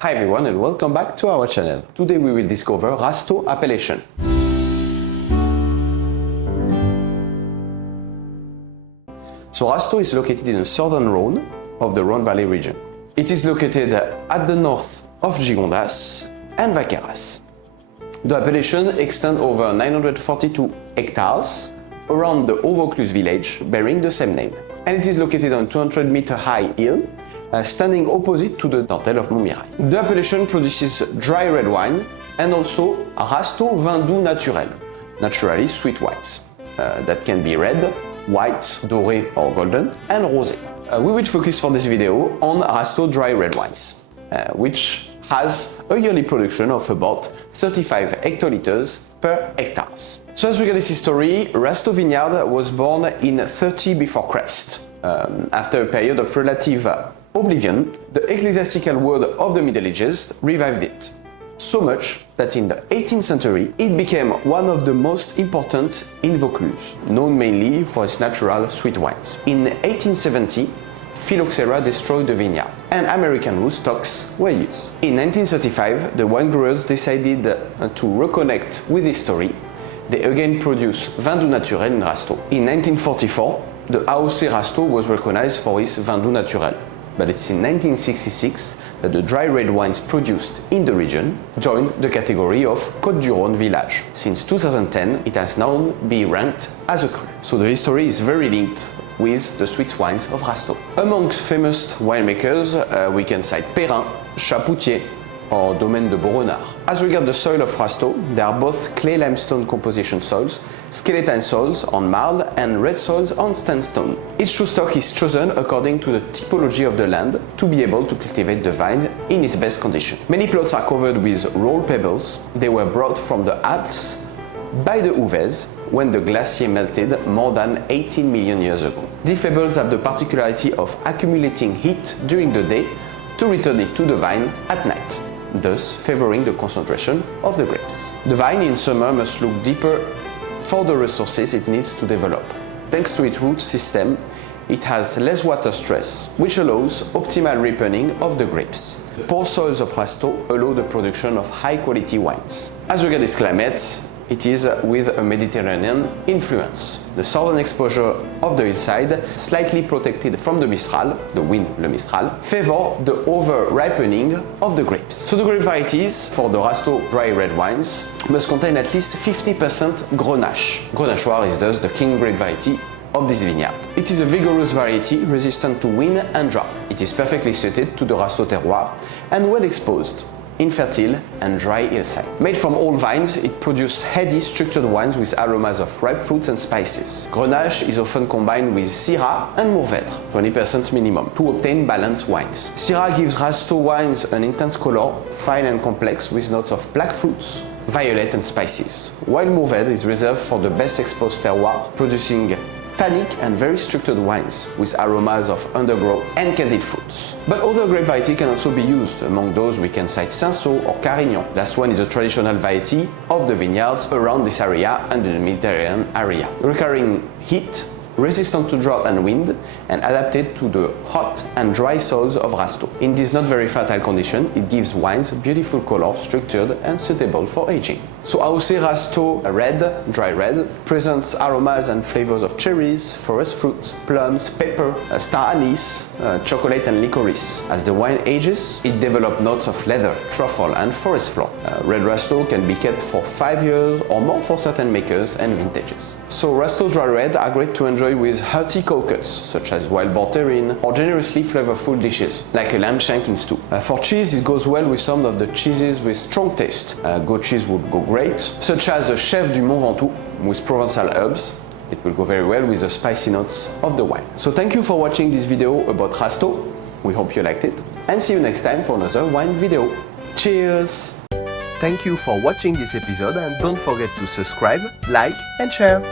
Hi everyone and welcome back to our channel. Today we will discover Rasteau appellation. So Rasteau is located in the southern Rhône of the Rhône Valley region. It is located at the north of Gigondas and Vaqueras. The appellation extends over 942 hectares around the Haut-Vaucluse village bearing the same name. And it is located on 200-meter high hill, standing opposite to the dentelle of Montmirail. The appellation produces dry red wine and also Rasteau vin doux naturel, naturally sweet wines, that can be red, white, doré or golden, and rosé. We will focus for this video on Rasteau dry red wines, which has a yearly production of about 35 hectoliters per hectares. So as regards this history, Rasteau vineyard was born in 30 before Christ. After a period of relative oblivion, the ecclesiastical world of the Middle Ages revived it. So much that in the 18th century it became one of the most important in Vaucluse, known mainly for its natural sweet wines. In 1870, phylloxera destroyed the vineyard and American root stocks were used. In 1935, the wine growers decided to reconnect with history. They again produced vin doux naturel in Rasteau. In 1944, the AOC Rasteau was recognized for its vin doux naturel. But it's in 1966 that the dry red wines produced in the region joined the category of Côtes-du-Rhône village. Since 2010, it has now been ranked as a cru. So the history is very linked with the sweet wines of Rasteau. Amongst famous winemakers, we can cite Perrin, Chapoutier, or Domaine de Beaurenard. As regards the soil of Rasteau, they are both clay limestone composition soils, skeleton soils on marl, and red soils on sandstone. Each true stock is chosen according to the typology of the land to be able to cultivate the vine in its best condition. Many plots are covered with rolled pebbles. They were brought from the Alps by the Houves when the glacier melted more than 18 million years ago. These pebbles have the particularity of accumulating heat during the day to return it to the vine at night, thus favoring the concentration of the grapes. The vine in summer must look deeper for the resources it needs to develop. Thanks to its root system, it has less water stress, which allows optimal ripening of the grapes. The poor soils of Rasteau allow the production of high-quality wines. As regards its climate, it is with a Mediterranean influence. The southern exposure of the hillside, slightly protected from the Mistral, the wind, le Mistral, favor the over-ripening of the grapes. So the grape varieties for the Rasteau dry red wines must contain at least 50% Grenache. Grenache noir is thus the king grape variety of this vineyard. It is a vigorous variety resistant to wind and drought. It is perfectly suited to the Rasteau terroir and well exposed, infertile and dry hillside. Made from old vines, it produces heady, structured wines with aromas of ripe fruits and spices. Grenache is often combined with Syrah and Mourvèdre, 20% minimum, to obtain balanced wines. Syrah gives Rasteau wines an intense color, fine and complex, with notes of black fruits, violet and spices, while Mourvèdre is reserved for the best exposed terroir, producing tannic and very structured wines with aromas of undergrowth and candied fruits. But other grape varieties can also be used. Among those we can cite Cinsault or Carignan. Last one is a traditional variety of the vineyards around this area and the Mediterranean area. Requiring heat, resistant to drought and wind, and adapted to the hot and dry soils of Rasteau. In this not very fertile condition, it gives wines a beautiful color, structured and suitable for aging. So AOC Rasteau red, dry red, presents aromas and flavors of cherries, forest fruit, plums, pepper, star anise, chocolate and licorice. As the wine ages, it develops notes of leather, truffle and forest floor. Red Rasteau can be kept for 5 years or more for certain makers and vintages. So Rasteau dry red are great to enjoy with hearty cold cuts, such as wild boar terrine, or generously flavorful dishes, like a lamb shank in stew. For cheese, it goes well with some of the cheeses with strong taste. Goat cheese would go great, such as a chef du Mont Ventoux with Provençal herbs. It will go very well with the spicy notes of the wine. So thank you for watching this video about Rasteau. We hope you liked it, and see you next time for another wine video. Cheers! Thank you for watching this episode, and don't forget to subscribe, like and share.